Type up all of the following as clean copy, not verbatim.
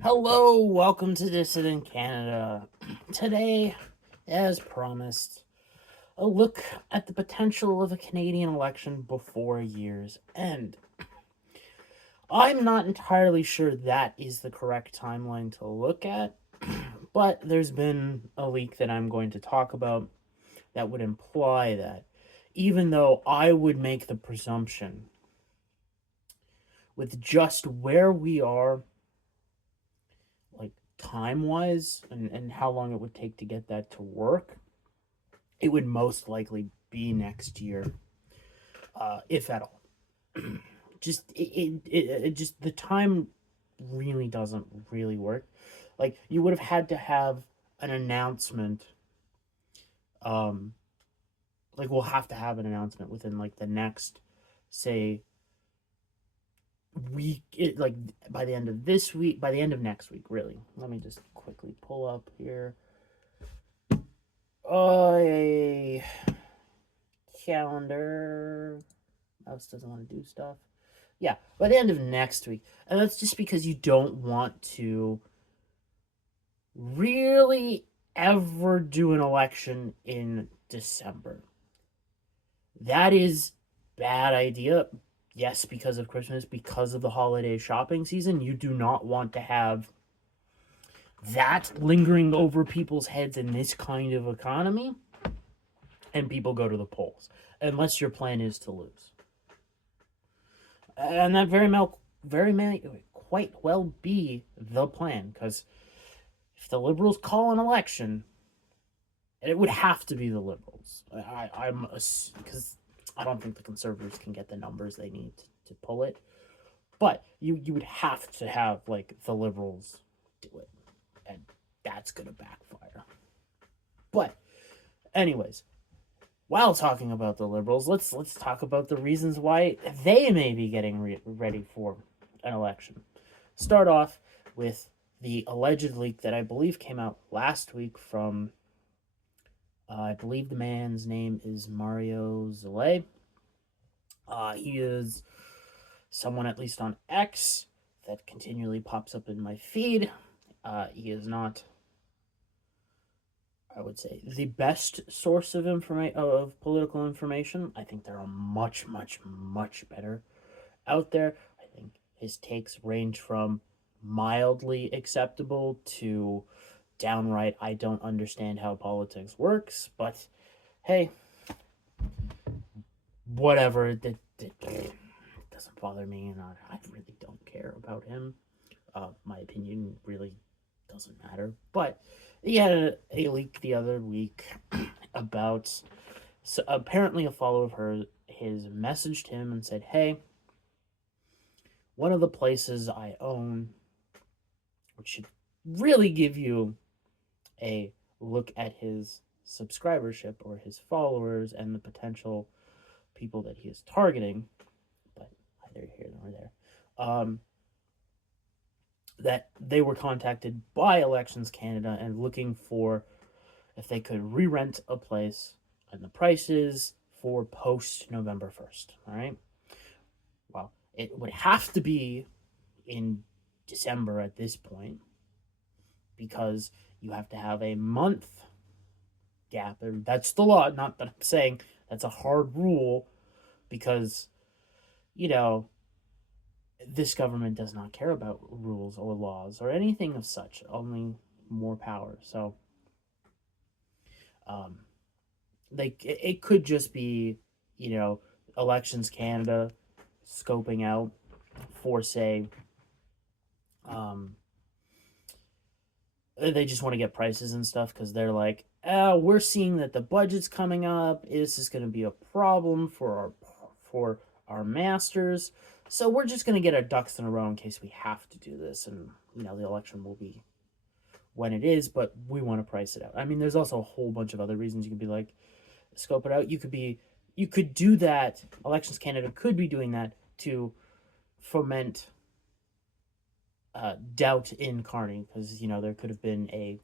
Hello, welcome to Dissident Canada. Today, as promised, a look at the potential of a Canadian election before year's end. I'm not entirely sure that is the correct timeline to look at, but there's been a leak that I'm going to talk about that would imply that, even though I would make the presumption with just where we are, like time wise, and how long it would take to get that to work, it would most likely be next year, if at all. Just the time really doesn't really work. Like you would have had to have an announcement. Um, like we'll have to have an announcement within like the next, say, week. Like by the end of this week, by the end of next week, really. Let me just quickly pull up here. A calendar. Mouse doesn't want to do stuff. Yeah, by the end of next week. And that's just because you don't want to really ever do an election in December. That is bad idea. Yes, because of Christmas, because of the holiday shopping season, you do not want to have that lingering over people's heads in this kind of economy and people go to the polls unless your plan is to lose. And that very may quite well be the plan, because if the Liberals call an election, it would have to be the Liberals. I'm because I don't think the Conservatives can get the numbers they need to pull it, but you would have to have like the Liberals do it, and that's gonna backfire. But anyways, while talking about the Liberals, let's talk about the reasons why they may be getting ready for an election. Start off with the alleged leak that I believe came out last week from, I believe the man's name is Mario Zale. He is someone, at least on X, that continually pops up in my feed. He is not, I would say, the best source of political information. I think there are much, much, much better out there. I think his takes range from mildly acceptable to downright I don't understand how politics works, but hey, whatever. It doesn't bother me, and I really don't care about him. My opinion really doesn't matter. But he had a leak the other week about, so apparently a follower of his messaged him and said, "Hey, one of the places I own, which should really give you a look at his subscribership or his followers and the potential people that he is targeting, but neither here nor there. That they were contacted by Elections Canada and looking for if they could re-rent a place and the prices for post November 1st. All right. Well, it would have to be in December at this point because you have to have a month gap. And that's the law. Not that I'm saying that's a hard rule because, you know, this government does not care about rules or laws or anything of such, only more power. So, um, like, it could just be, Elections Canada scoping out for, say, um, they just want to get prices and stuff because they're like, we're seeing that the budget's coming up. This is going to be a problem for our masters. So we're just going to get our ducks in a row in case we have to do this. And, the election will be when it is, but we want to price it out. I mean, there's also a whole bunch of other reasons you could be like, scope it out. You could do that. Elections Canada could be doing that to foment doubt in Carney because, there could have been a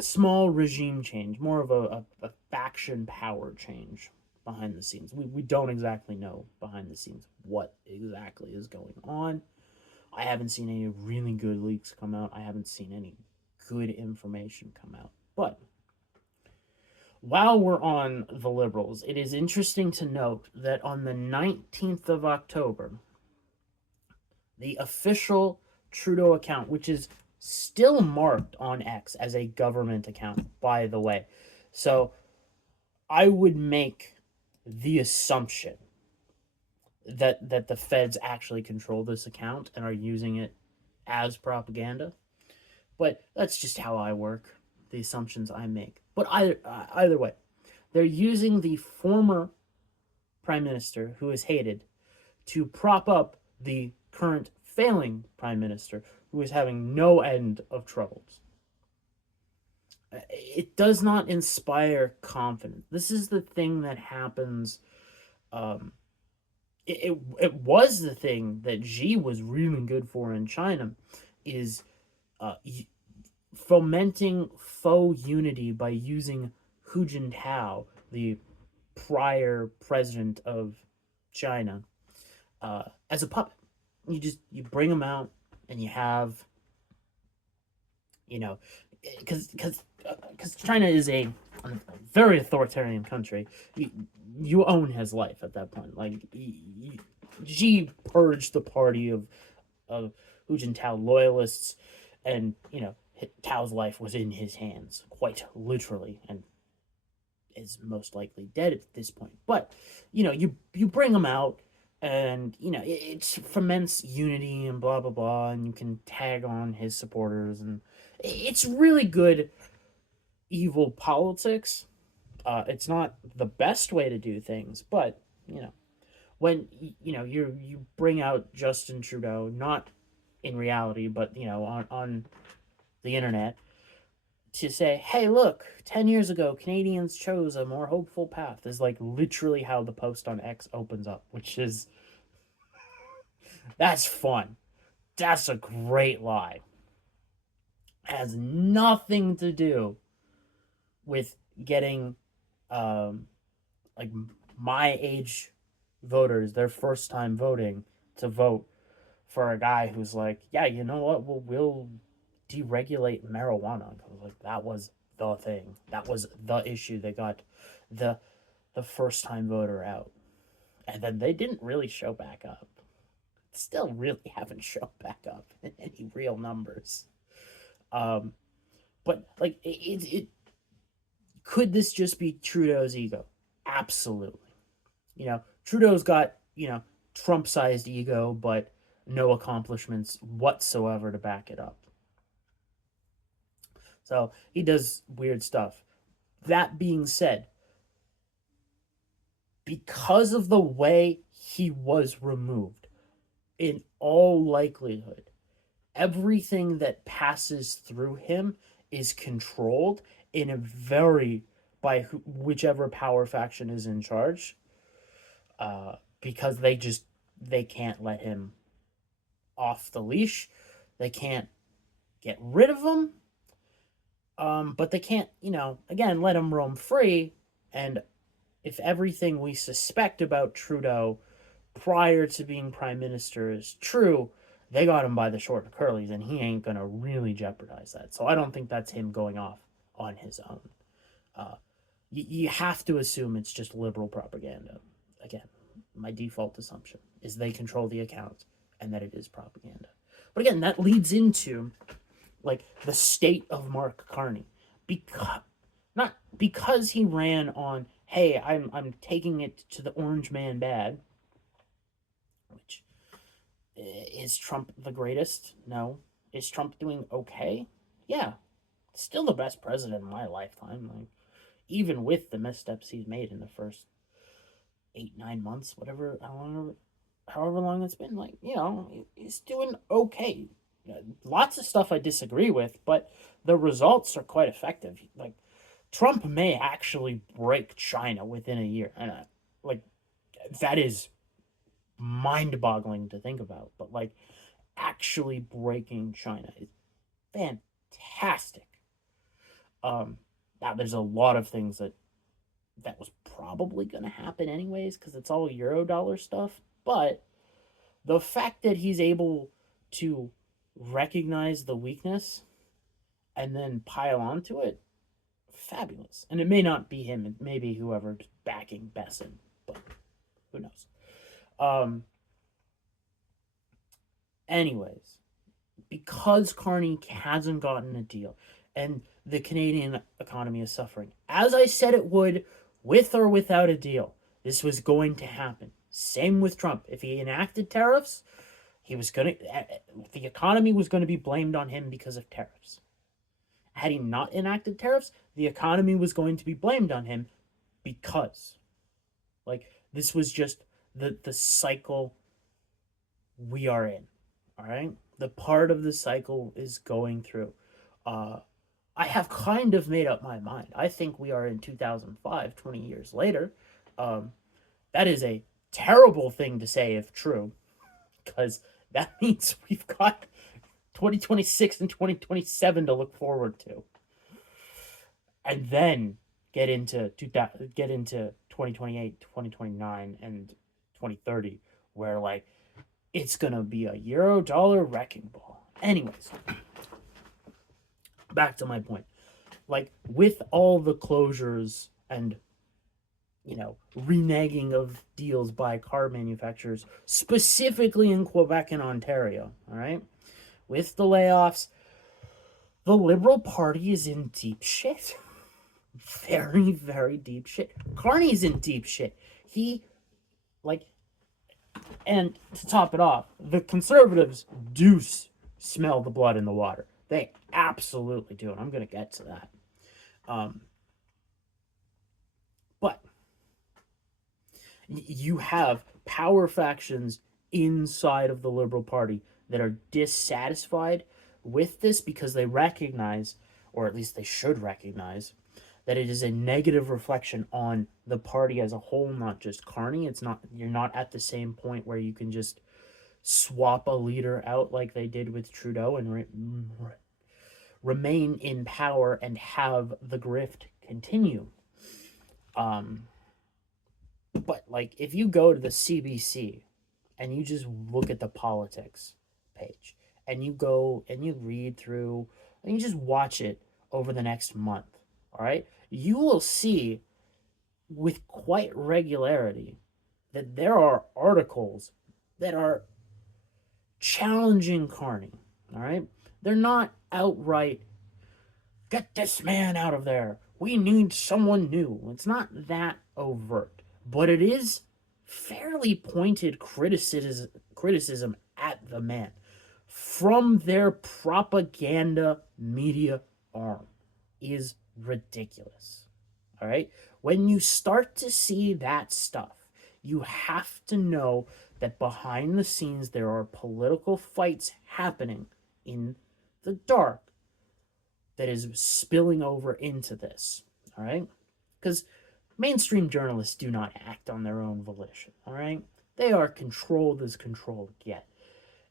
small regime change, more of a faction power change behind the scenes. We don't exactly know behind the scenes what exactly is going on. I haven't seen any really good leaks come out. I haven't seen any good information come out. But while we're on the Liberals, it is interesting to note that on the 19th of October, the official Trudeau account, which is still marked on X as a government account, by the way. So I would make the assumption that the feds actually control this account and are using it as propaganda. But that's just how I work, the assumptions I make. But either way, they're using the former prime minister who is hated to prop up the current failing prime minister who is having no end of troubles. It does not inspire confidence. This is the thing that happens. It was the thing that Xi was really good for in China, is uh, fomenting faux unity by using Hu Jintao, the prior president of China, as a puppet. You bring him out and you have, you know, because China is a very authoritarian country. You own his life at that point. Like Xi purged the party of Hu Jintao loyalists, and Tao's life was in his hands, quite literally, and is most likely dead at this point. But you bring him out, and it foments unity and blah blah blah, and you can tag on his supporters, and it's really good evil politics. It's not the best way to do things, but when you bring out Justin Trudeau, not in reality, but on the internet, to say, hey, look, 10 years ago, Canadians chose a more hopeful path, is like literally how the post on X opens up, which is, that's fun. That's a great lie. It has nothing to do with getting, like, my age voters, their first time voting, to vote for a guy who's like, yeah, you know what, we'll deregulate marijuana. Like, that was the thing. That was the issue that got the first time voter out. And then they didn't really show back up. Still really haven't shown back up in any real numbers. But like it could this just be Trudeau's ego? Absolutely. Trudeau's got, Trump-sized ego, but no accomplishments whatsoever to back it up. So he does weird stuff. That being said, because of the way he was removed, in all likelihood, everything that passes through him is controlled in a very, by whichever power faction is in charge, because they can't let him off the leash. They can't get rid of him, but they can't, again, let him roam free. And if everything we suspect about Trudeau prior to being prime minister is true, they got him by the short and curlies, and he ain't gonna really jeopardize that. So I don't think that's him going off on his own. You have to assume it's just liberal propaganda. Again, my default assumption is they control the account and that it is propaganda. But again, that leads into like the state of Mark Carney, because he ran on, hey, I'm taking it to the orange man bad. Which, is Trump the greatest? No. Is Trump doing okay? Yeah. Still the best president in my lifetime. Like, even with the missteps he's made in the first 8-9 months, whatever, however long it's been, like, he's doing okay. Lots of stuff I disagree with, but the results are quite effective. Like, Trump may actually break China within a year, and that is mind-boggling to think about. But like, actually breaking China is fantastic. Now there's a lot of things that was probably going to happen anyways, because it's all Eurodollar stuff. But the fact that he's able to recognize the weakness and then pile onto it, fabulous. And it may not be him, it may be whoever's backing Besson, but who knows. Um, anyways, because Carney hasn't gotten a deal and the Canadian economy is suffering, as I said it would, with or without a deal, this was going to happen. Same with Trump. If he enacted tariffs, the economy was going to be blamed on him because of tariffs. Had he not enacted tariffs, the economy was going to be blamed on him because, like, this was just the cycle we are in. All right, the part of the cycle is going through. I have kind of made up my mind. I think we are in 2005, 20 years later. That is a terrible thing to say if true, because that means we've got 2026 and 2027 to look forward to, and then get into 2028, 2029, and 2030, where like it's gonna be a euro dollar wrecking ball. Anyways, back to my point. Like with all the closures and reneging of deals by car manufacturers, specifically in Quebec and Ontario, all right? With the layoffs, the Liberal Party is in deep shit. Very, very deep shit. Carney's in deep shit. And to top it off, the Conservatives do smell the blood in the water. They absolutely do, and I'm going to get to that. But you have power factions inside of the Liberal Party that are dissatisfied with this because they recognize, or at least they should recognize, that it is a negative reflection on the party as a whole, not just Carney. You're not at the same point where you can just swap a leader out like they did with Trudeau and remain in power and have the grift continue. But like if you go to the CBC and you just look at the politics page and you go and you read through and you just watch it over the next month, all right, you will see with quite regularity that there are articles that are challenging Carney, all right? They're not outright, get this man out of there, we need someone new. It's not that overt, but it is fairly pointed criticism at the man from their propaganda media arm is ridiculous. All right? When you start to see that stuff, you have to know that behind the scenes there are political fights happening in the dark that is spilling over into this. All right? Because mainstream journalists do not act on their own volition. All right? They are controlled as controlled get.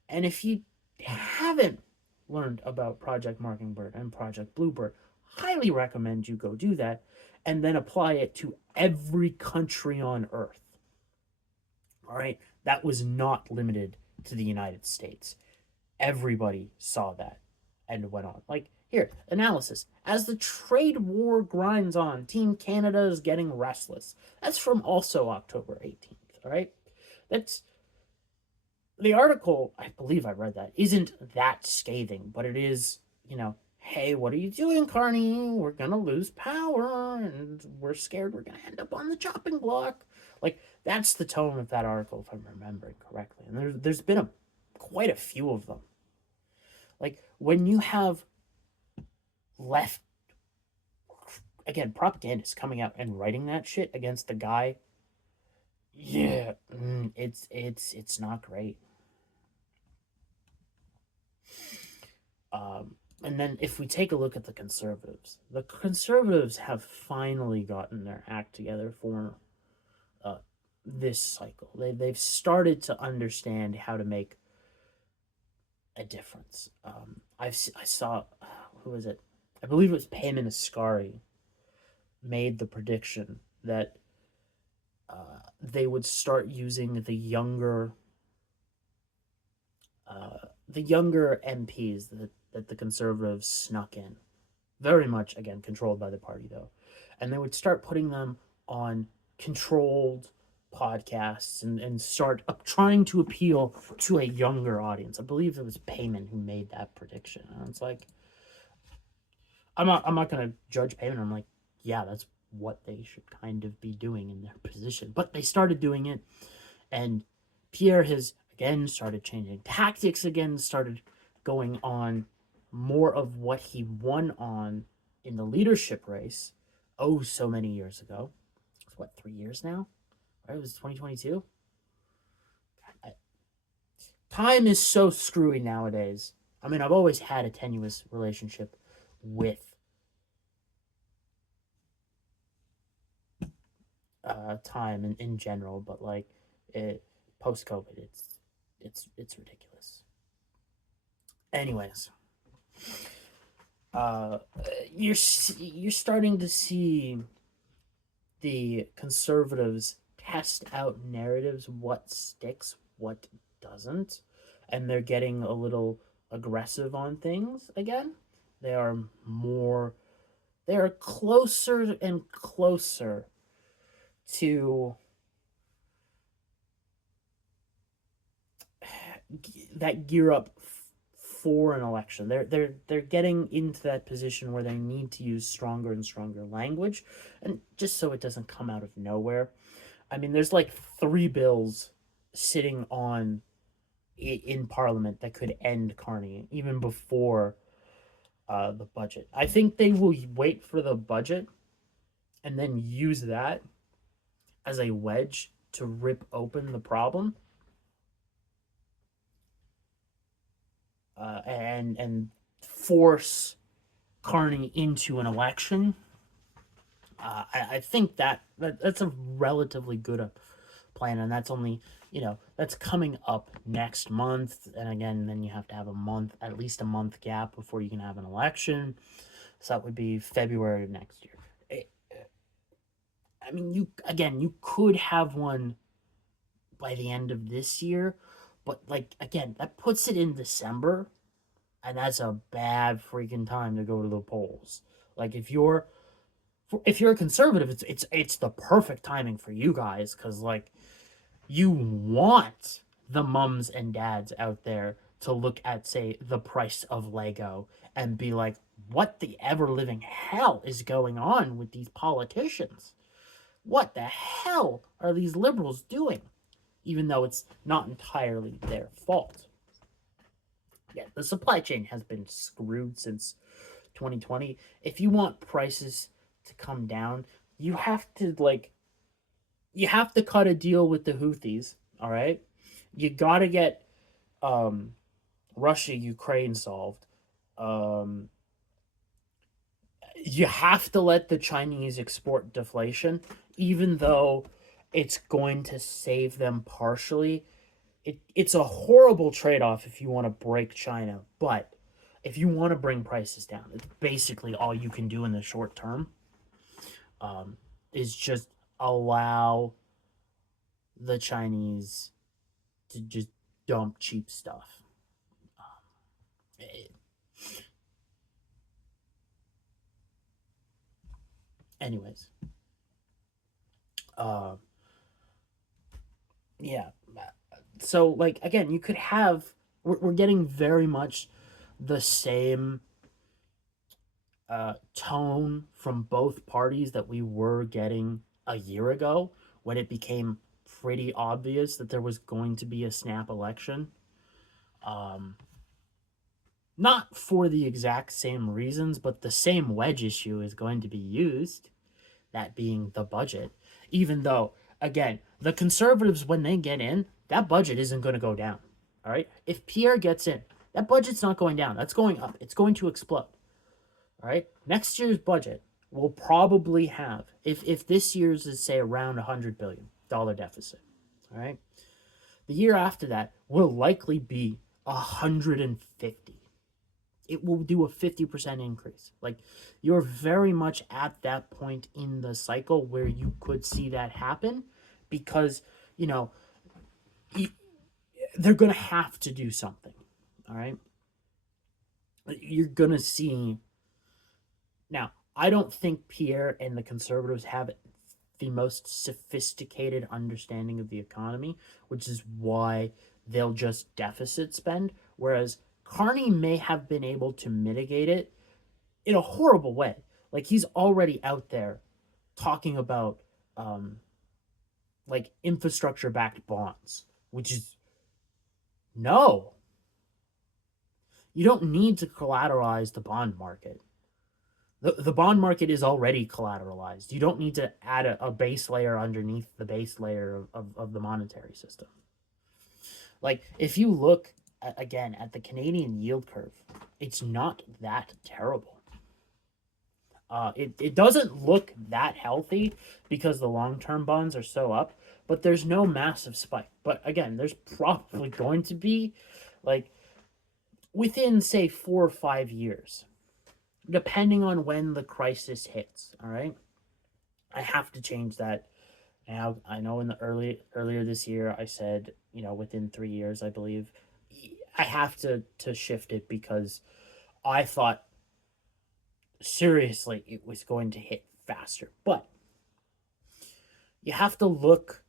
And if you haven't learned about Project Mockingbird and Project Bluebird, highly recommend you go do that and then apply it to every country on earth. All right? That was not limited to the United States. Everybody saw that and went on. Like, here, analysis. As the trade war grinds on, Team Canada is getting restless. That's from also October 18th, all right? That's the article, I believe I read that, isn't that scathing, but it is, hey, what are you doing, Carney? We're going to lose power, and we're scared we're going to end up on the chopping block. Like, that's the tone of that article, if I'm remembering correctly. And there's been quite a few of them. Like, when you have left, again, propagandists coming out and writing that shit against the guy, yeah, it's not great. And then if we take a look at the Conservatives have finally gotten their act together for this cycle. They've started to understand how to make a difference. I saw, who was it? I believe it was Payman Ascari made the prediction that they would start using the younger the younger MPs that the Conservatives snuck in, very much again controlled by the party though, and they would start putting them on controlled podcasts and start trying to appeal to a younger audience. I believe it was Payman who made that prediction, and it's like I'm not gonna judge Payman. I'm like, yeah, that's what they should kind of be doing in their position, but they started doing it, and Pierre has again started changing tactics again, started going on more of what he won on in the leadership race oh so many years ago. It's what, 3 years now? Right? It was 2022. Time is so screwy nowadays. I mean, I've always had a tenuous relationship with time in general, but like post COVID, it's ridiculous. Anyways, uh, you're starting to see the conservatives test out narratives, what sticks, what doesn't, and they're getting a little aggressive on things again. They are more, they are closer and closer to that gear up for an election. They're getting into that position where they need to use stronger and stronger language, and just so it doesn't come out of nowhere. I mean, there's like 3 bills sitting on in Parliament that could end Carney even before the budget. I think they will wait for the budget and then use that as a wedge to rip open the problem, and force Carney into an election. I think that's a relatively good plan, and that's only, that's coming up next month, and again, then you have to have a month, at least a month gap before you can have an election. So that would be February of next year. I mean, you could have one by the end of this year, but like again, that puts it in December, and that's a bad freaking time to go to the polls. Like if you're a conservative, it's the perfect timing for you guys, because like you want the mums and dads out there to look at, say, the price of Lego and be like, what the ever living hell is going on with these politicians? What the hell are these liberals doing? Even though it's not entirely their fault. Yeah, the supply chain has been screwed since 2020. If you want prices to come down, you have to cut a deal with the Houthis, all right? You got to get Russia Ukraine solved. Um, you have to let the Chinese export deflation, even though it's going to save them partially. It's a horrible trade-off if you want to break China, but if you want to bring prices down, it's basically all you can do in the short term. Is just allow the Chinese to just dump cheap stuff. It, anyways, uh, yeah. So like again, you could have we're getting very much the same tone from both parties that we were getting a year ago when it became pretty obvious that there was going to be a snap election. Um, Not for the exact same reasons, but the same wedge issue is going to be used, that being the budget. Even though, again, the conservatives, when they get in, that budget isn't going to go down. All right? If Pierre gets in, that budget's not going down. That's going up. It's going to explode. All right? Next year's budget will probably have, if this year's is, say, around $100 billion deficit, all right? The year after that will likely be 150. It will do a 50% increase. Like, you're very much at that point in the cycle where you could see that happen, because, they're going to have to do something. All right. You're going to see. Now, I don't think Pierre and the Conservatives have the most sophisticated understanding of the economy, which is why they'll just deficit spend. Whereas Carney may have been able to mitigate it in a horrible way. Like, he's already out there talking about like infrastructure backed bonds, which is no. You don't need to collateralize the bond market. The bond market is already collateralized. You don't need to add a base layer underneath the base layer of the monetary system. Like, if you look again at the Canadian yield curve, it's not that terrible. It doesn't look that healthy because the long-term bonds are so up, but there's no massive spike. But again, there's probably going to be, like, within, say, 4 or 5 years, depending on when the crisis hits, all right? I have to change that. Now, I know in the earlier this year, I said, within 3 years, I believe. I have to shift it because I thought seriously it was going to hit faster. But you have to look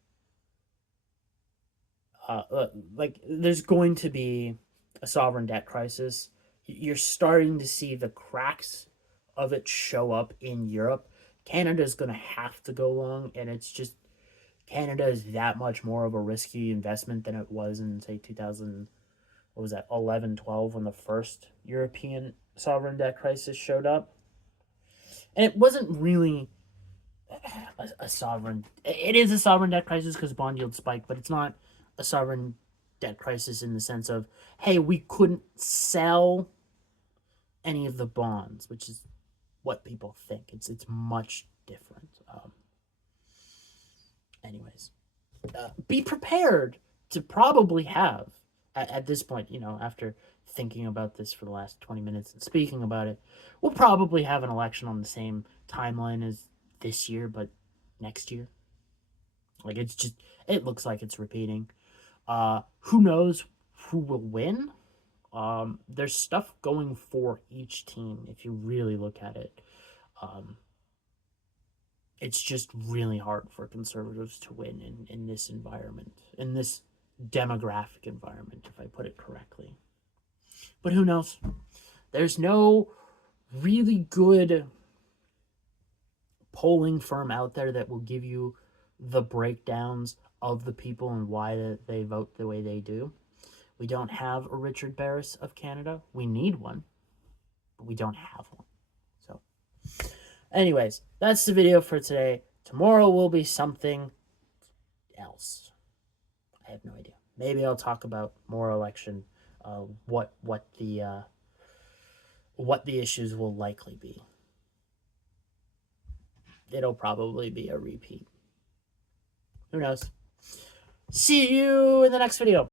like there's going to be a sovereign debt crisis. You're starting to see the cracks of it show up in Europe. Canada's going to have to go long, and it's just Canada is that much more of a risky investment than it was in, say, 2000, what was that, 11, 12, when the first European sovereign debt crisis showed up. And it wasn't really a sovereign. It is a sovereign debt crisis because bond yields spiked, but it's not a sovereign debt crisis in the sense of, hey, we couldn't sell any of the bonds, which is what people think. It's much different. Anyways, be prepared to probably have at this point, after thinking about this for the last 20 minutes and speaking about it, we'll probably have an election on the same timeline as this year, but next year. Like, it looks like it's repeating. Who knows who will win? There's stuff going for each team if you really look at it. It's just really hard for conservatives to win in this environment, in this demographic environment, if I put it correctly. But who knows? There's no really good polling firm out there that will give you the breakdowns of the people and why they vote the way they do. We don't have a Richard Barris of Canada. We need one, but we don't have one. So, anyways, that's the video for today. Tomorrow will be something else. I have no idea. Maybe I'll talk about more election, what the issues will likely be. It'll probably be a repeat. Who knows? See you in the next video.